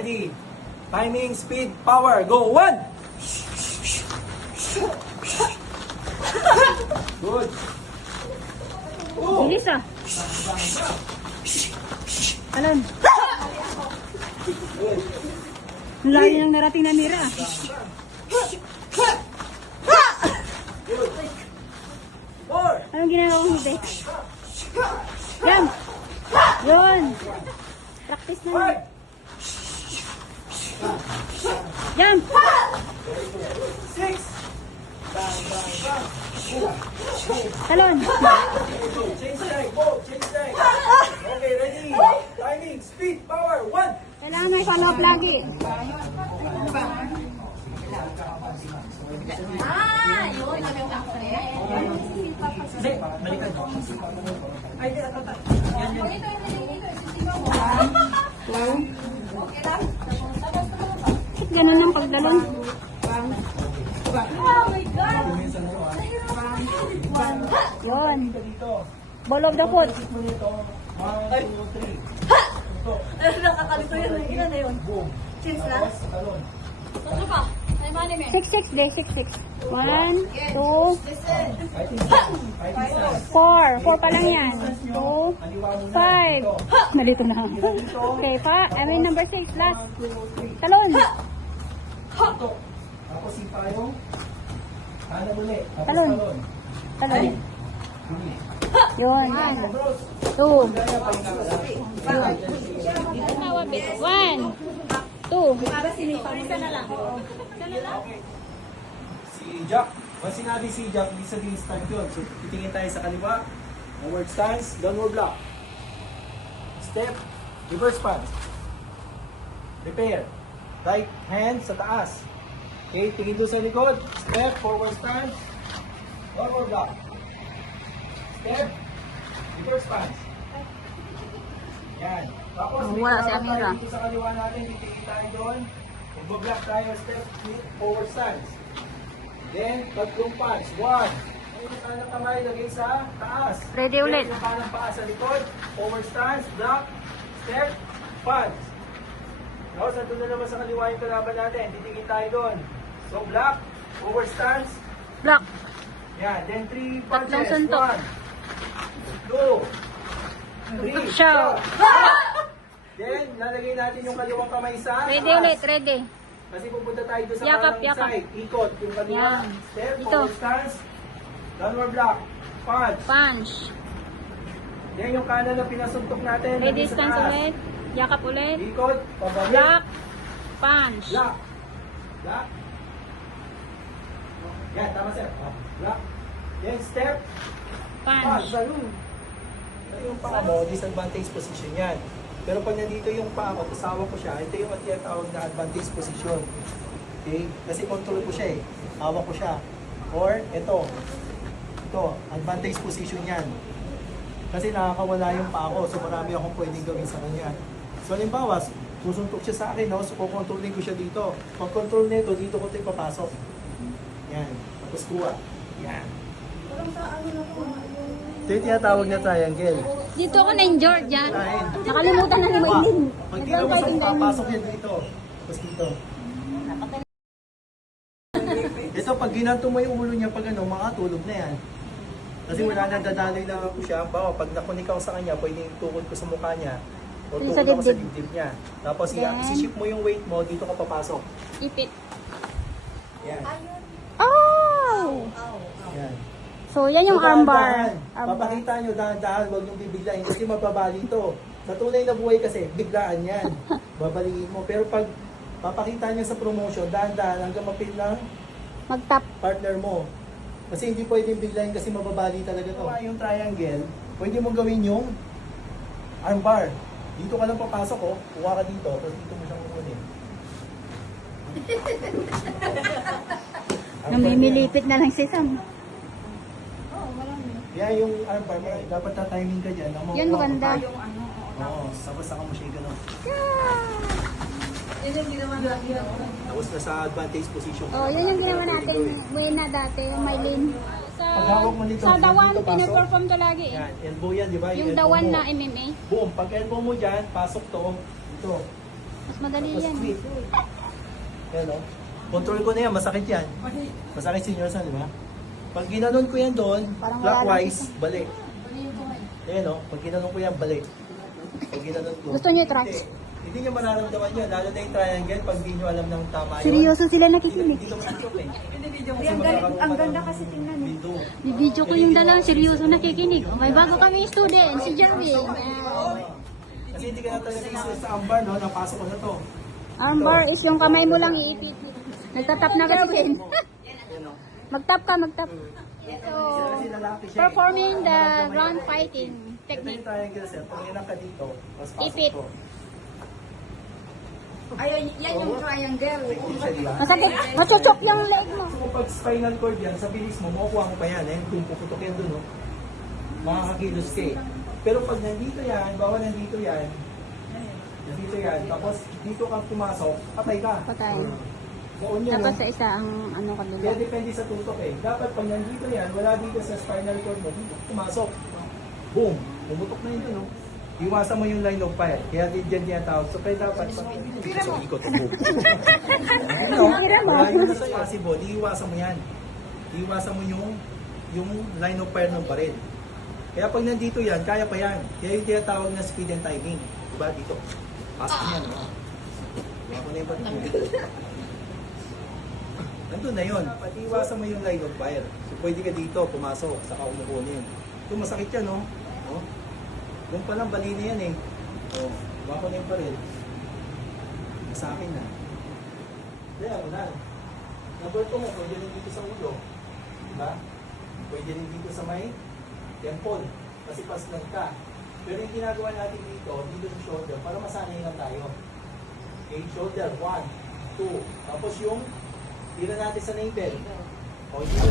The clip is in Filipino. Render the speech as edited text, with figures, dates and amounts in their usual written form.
Ready? Timing, speed, power. Go. 1. Good. Bilis ah. Alon. Ang layo ng narating na Mira. Good. 4. Anong ginagawa mo, Be? Yan. Yun. Practice na lang. 5. Yan. 6. Talon. Change strike. Go. Change strike. Okay, ready? Timing, speed, power. 1. Kailangan may follow up lagi. Hindi, balikan. Ay, di, atata. Yan, yan. Bakit ganun ang pagdalon? Yun. Dito. Ball of the foot. 1, 2, 3. Nakakalito yun. Ilan na yun? Boom. Chins na? Tapos, talon. Ano pa? Ay, mani, me. 6-6 de, 6-6. 1, 2, Listen. Fighting stance. Fighting stance. 4. 4 pa lang yan. 2, Kaliwa muna. 5. Malito na. Okay, number 6. Last. Talon. Dito. Tapos si Payong. Kanan ulit. Tapos Talon. talon. Talon. Huli. Yun. Cross. 2. Kaya pahinga ka lang. 1, 2. Si Jack. Pag sinabi si Jack, hindi sabihin start yun. So, titingin tayo sa kaliwa. Downward stance, downward block. Step, reverse punch. Repair. Right hand sa taas. Okay, tingin doon sa likod. Step, forward stance. Downward block. Step, reverse punch. Yan. Tapos, may Wala si kalaban tayo Amira. dito sa kaliwa natin. Titingin tayo doon. Mag-block tayo. Step, forward stance. Then, tatlong punch. 1. Yung kanang kamay, lagay sa taas. Ready Then, ulit. yung kanang paa sa likod. Forward stance, block, step, punch. Tapos, nandun na naman sa kaliwa yung kalaban natin. Titingin tayo doon. So, block, forward stance. Block. Yan. Then, 3 Tatlong punches. suntok. 1, 2, 3. Shout. Then, lalagay natin yung kaliwang kamay sa Ready taas. ulit. Ready. Kasi pupunta tayo doon sa Yakap, kanan yakap. side. Ikot yung kaliwa. Yan. Step, Dito. forward stance. Downward block. Punch. Punch. Yan yung kanan na pinasuntok natin. Ready Lagay sa stance taas. ulit. Yakap ulit. Ikot. Pabalik. Block. Punch. Block. Block. Yan, tama sir. Block. Then step. Punch. Ganun. Yung paa mo, disadvantage position yan. Pero pag nandito yung paa ko, tasawa ko siya, ito yung tinatawag na advantage position. Okay? Kasi control ko siya eh. Hawak ko siya. Or ito. Ito, advantage position yan. Kasi nakakawala yung paa ko, so marami akong pwedeng gawin sa kanya. So halimbawa, susuntok siya sa akin, no? So kukontrolin ko siya dito. Pag control nito, dito ko ito ipapasok. Yan. Tapos kuha. Yan. Ito yung tinatawag na triangle. Dito ako na-injured yan. Nakalimutan na ni Maylin. Pag di naman sa papasok yan dito. Tapos dito. Ito, pag ginanto mo yung ulo niya, pag ano, makatulog na yan. Kasi wala nang dadaloy lang ako siya. Bawa, pag nakunik ako sa kanya, pwedeng tukod ko sa mukha niya. O Yung tukod sa ako sa dibdib. dibdib niya. Tapos, Then, isi-shift mo yung weight mo, dito ka papasok. Ipit. Yan. Oh! Yan. So, yan yung So, armbar. dahan-dahan. Papakita nyo, dahan-dahan, huwag nyo bibiglayin kasi mababali ito. Sa tunay na buhay kasi, biglaan yan. Babaliin mo. Pero pag papakita nyo sa promotion, dahan-dahan hanggang mapil ng Mag-tap. partner mo. Kasi hindi pwedeng biglayin kasi mababali talaga to. Yung triangle, pwede mong gawin yung armbar. Dito ka lang papasok, oh. Kuha ka dito, tapos dito mo siyang kukunin. Namimilipit na lang si Sam. Yan yung armbar mo. Dapat na-timing ka dyan. Yan maganda. Oo, tapos saka mo siya ganun. Yun yung ginawa natin. Tapos nasa advantage position. Oh, yan yung ginawa natin. Buena dati, yung Maylin. Pag hawak mo nito, Sa dito dawan, pasok. pinaperform to lagi. Yan, elbow yan, di ba? Yung elbow dawan mo. na MMA. Boom, pag elbow mo dyan, pasok to. Ito. Mas madali Tapos yan. tweak. Yan o. Control ko na yan, masakit yan. Masakit senior sa, di ba? Pag ginanon ko yan doon, Parang wala clockwise, balik. Ayan o, pag ginanon ko yan, balik. Pag ginanon ko. Gusto niyo i-try? Hindi nyo mararamdaman yun, lalo na yung triangle, pag hindi nyo alam ng tama yun. Seryoso sila nakikinig. Hindi naman ito eh. Ang ganda kasi tingnan eh. Video. Bibidyo ko yung dalawang seryoso nakikinig. Oh, may bago kami student, si Jeremy. Kasi hindi ka na talaga isa sa ambar, no? Napasok ko na to. Armbar is yung kamay mo lang iipit. Nagtatap na kasi Ken. Ayan o. Magtap ka, magtap. So, Kasi lalaki siya eh. performing the ground fighting Ito yung technique. triangle sir, pag inak ka dito, mas pasok Ipit. to. Ayun, yan yung triangle. Ipit siya, di ba? Masakit, machuchok yung leg mo. So pag spinal cord yan, sa bilis mo, makukuha mo pa yan eh. Kung puputok yan dun, no? Makakakilos ka eh. Pero pag nandito yan, bawa nandito yan, tapos dito ka pumasok, patay ka. Patay. Noon yun, Tapos no? sa isa ang ano Kaya kabila. depende sa tutok eh. Dapat pag nandito yan, wala dito sa spinal cord mo, dito pumasok. Boom! Pumutok na yun, no? Iwasan mo yung line of fire. Kaya dyan niya tawag. So kaya dapat pag dito sa ikot, boom. No? Tira mo. Wala yun na possible. Iiwasan mo yan. Iiwasan mo yung line of fire ng baril. Kaya pag nandito yan, kaya pa yan. Kaya yung tinatawag na speed and timing. Diba? Dito. Pasok yan. No? Diba ko na yung baril. Nandun na yun. Pag iwasan mo yung line of fire. So pwede ka dito, pumasok, saka umukunin. Ito masakit yan, no? Oh. Yung palang bali na yan eh. Oh, bako na yung baril. Sa akin na. Kaya, wala. Number 2 mo, pwede rin dito sa ulo. Diba? Pwede rin dito sa may temple. Kasi paslan ka. Pero yung ginagawa natin dito sa shoulder, para masanay lang tayo. Okay, shoulder, 1, 2. Tapos yung tira natin sa navel. O, dito.